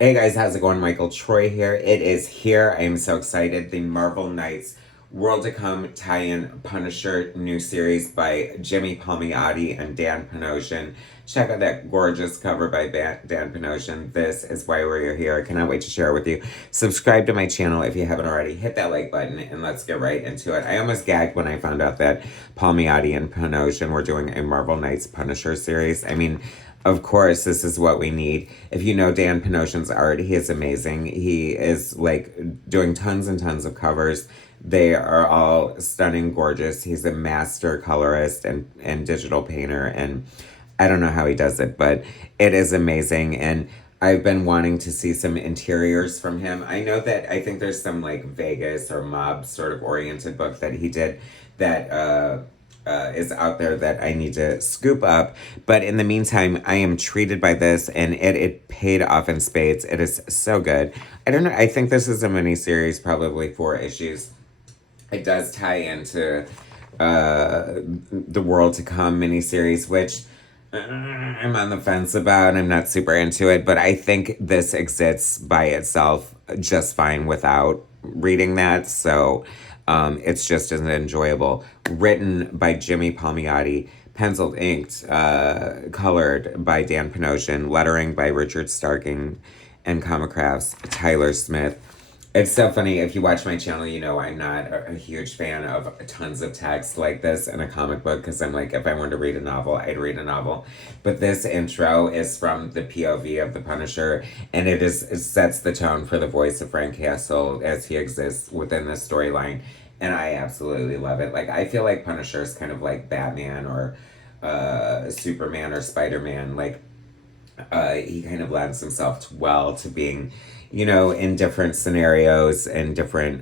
Hey guys, how's it going? Michael Troy here. It is here. I am so excited. The Marvel Knights World to Come tie-in Punisher new series by Jimmy Palmiotti and Dan Panosian. Check out that gorgeous cover by Dan Panosian. This is why we're here. I cannot wait to share it with you. Subscribe to my channel if you haven't already. Hit that like button and let's get right into it. I almost gagged when I found out that Palmiotti and Panosian were doing a Marvel Knights Punisher series. I mean, of course, this is what we need. If you know Dan Panosian's art, he is amazing. He is like doing tons and tons of covers. They are all stunning, gorgeous. He's a master colorist and digital painter, and I don't know how he does it, but it is amazing. And I've been wanting to see some interiors from him. I know that I think there's some like Vegas or mob sort of oriented book that he did that is out there that I need to scoop up. But in the meantime, I am treated by this, and it paid off in spades. It is so good. I don't know. I think this is a mini series, probably 4 issues. It does tie into the World to Come miniseries, which I'm on the fence about. I'm not super into it, but I think this exists by itself just fine without reading that. So it's just as enjoyable. Written by Jimmy Palmiotti, penciled, inked, colored by Dan Panosian, lettering by Richard Starking, and Comic Crafts Tyler Smith. It's so funny. If you watch my channel, you know I'm not a huge fan of tons of text like this in a comic book because I'm like, if I wanted to read a novel, I'd read a novel. But this intro is from the POV of the Punisher, and it sets the tone for the voice of Frank Castle as he exists within this storyline, and I absolutely love it. Like I feel like Punisher is kind of like Batman or Superman or Spider-Man. Like he kind of lends himself well to being, you know, in different scenarios and different,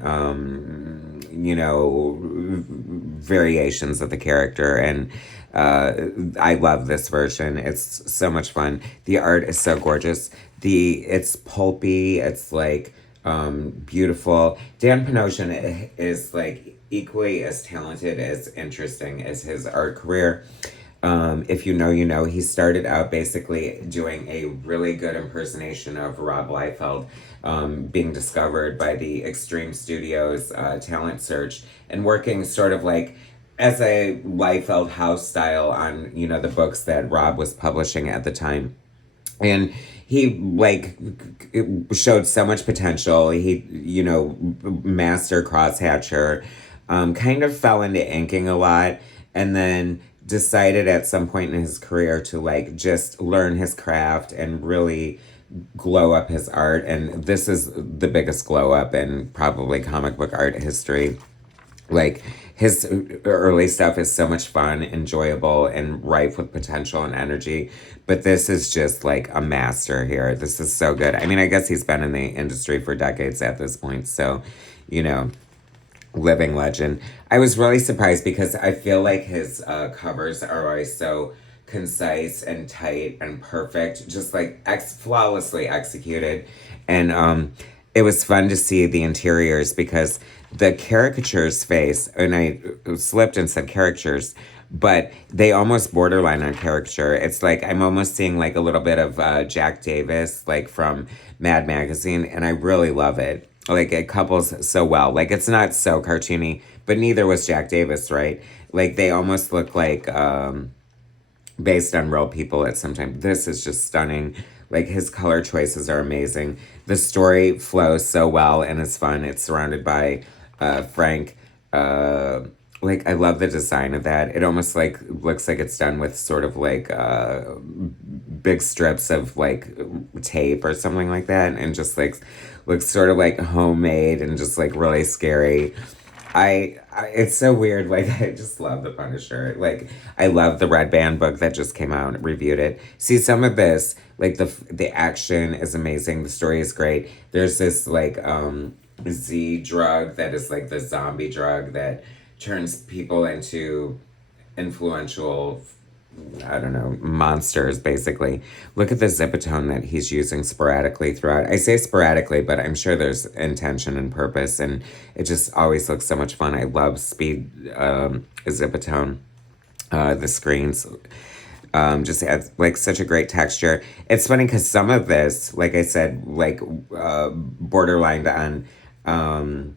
you know, variations of the character. And I love this version. It's so much fun. The art is so gorgeous. It's pulpy. It's like beautiful. Dan Panosian is like equally as talented as interesting as his art career. If you know, you know, he started out basically doing a really good impersonation of Rob Liefeld, being discovered by the Extreme Studios talent search and working sort of like as a Liefeld house style on, you know, the books that Rob was publishing at the time. And he like showed so much potential. He, you know, master crosshatcher, kind of fell into inking a lot, and then decided at some point in his career to like just learn his craft and really glow up his art. And this is the biggest glow up in probably comic book art history. Like his early stuff is so much fun, enjoyable, and rife with potential and energy. But this is just like a master here. This is so good. I mean, I guess he's been in the industry for decades at this point. So, you know, living legend. I was really surprised because I feel like his covers are always so concise and tight and perfect, just like flawlessly executed. And it was fun to see the interiors because the caricatures face, and I slipped and said caricatures, but they almost borderline on caricature. It's like I'm almost seeing like a little bit of Jack Davis, like from Mad Magazine, and I really love it. Like it couples so well. Like it's not so cartoony, but neither was Jack Davis, right? Like they almost look like based on real people at some time. This is just stunning. Like his color choices are amazing. The story flows so well and it's fun. It's surrounded by Frank. Like I love the design of that. It almost like looks like it's done with sort of like big strips of like tape or something like that, and just like looks sort of like homemade and just like really scary. It's so weird. Like I just love the Punisher. Like I love the Red Band book that just came out. Reviewed it. See some of this. Like the action is amazing. The story is great. There's this like Z drug that is like the zombie drug that turns people into influential, I don't know, monsters, basically. Look at the zipatone that he's using sporadically throughout. I say sporadically, but I'm sure there's intention and purpose, and it just always looks so much fun. I love speed zipatone. The screens Just adds like such a great texture. It's funny because some of this, like I said, like borderline on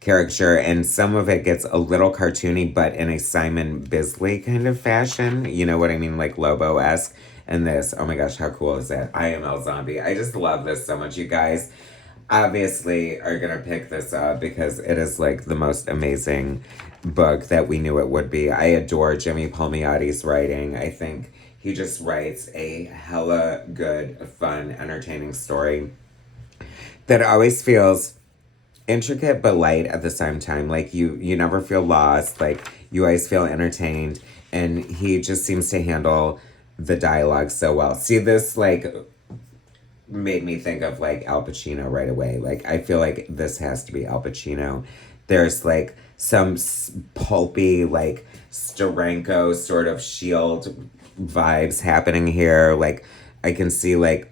caricature, and some of it gets a little cartoony, but in a Simon Bisley kind of fashion. You know what I mean? Like Lobo esque. And this, oh my gosh, how cool is that? IML Zombie. I just love this so much. You guys obviously are gonna pick this up because it is like the most amazing book that we knew it would be. I adore Jimmy Palmiotti's writing. I think he just writes a hella good, fun, entertaining story that always feels intricate but light at the same time. Like you never feel lost. Like you always feel entertained, and he just seems to handle the dialogue so well. See, this like made me think of like Al Pacino right away. Like I feel like this has to be Al Pacino. There's like some pulpy like Steranko sort of Shield vibes happening here. Like I can see like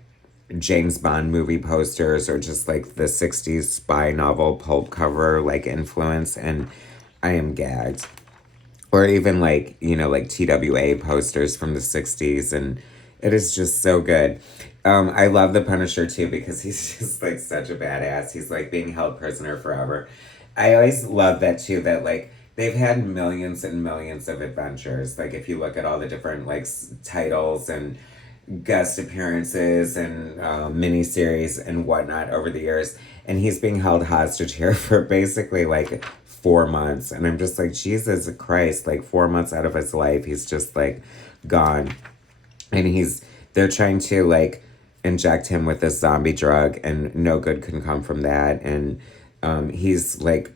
James Bond movie posters or just like the 60s spy novel pulp cover like influence, and I am gagged. Or even like, you know, like TWA posters from the 60s, and it is just so good. I love the Punisher too because he's just like such a badass. He's like being held prisoner forever. I always love that too, that like they've had millions and millions of adventures. Like if you look at all the different like titles and guest appearances and miniseries and whatnot over the years, and he's being held hostage here for basically like 4 months, and I'm just like, Jesus Christ, like 4 months out of his life he's just like gone, and they're trying to like inject him with this zombie drug, and no good can come from that, and he's like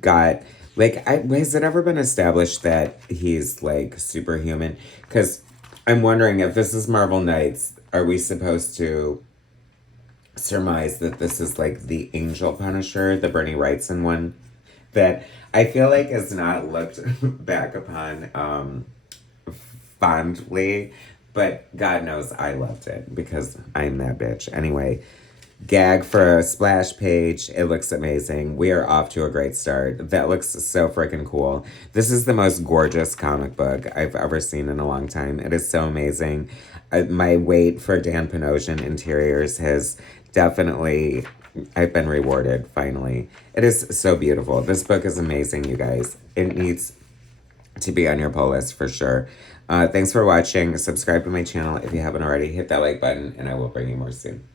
got like has it ever been established that he's like superhuman? Because I'm wondering if this is Marvel Knights, are we supposed to surmise that this is like the Angel Punisher, the Bernie Wrightson one, that I feel like is not looked back upon fondly, but God knows I loved it because I'm that bitch. Anyway, gag for a splash page. It looks amazing. We are off to a great start. That looks so freaking cool. This is the most gorgeous comic book I've ever seen in a long time. It is so amazing. My wait for Dan Panosian interiors has definitely, I've been rewarded finally. It is so beautiful. This book is amazing, you guys. It needs to be on your pull list for sure. Thanks for watching. Subscribe to my channel if you haven't already. Hit that like button, and I will bring you more soon.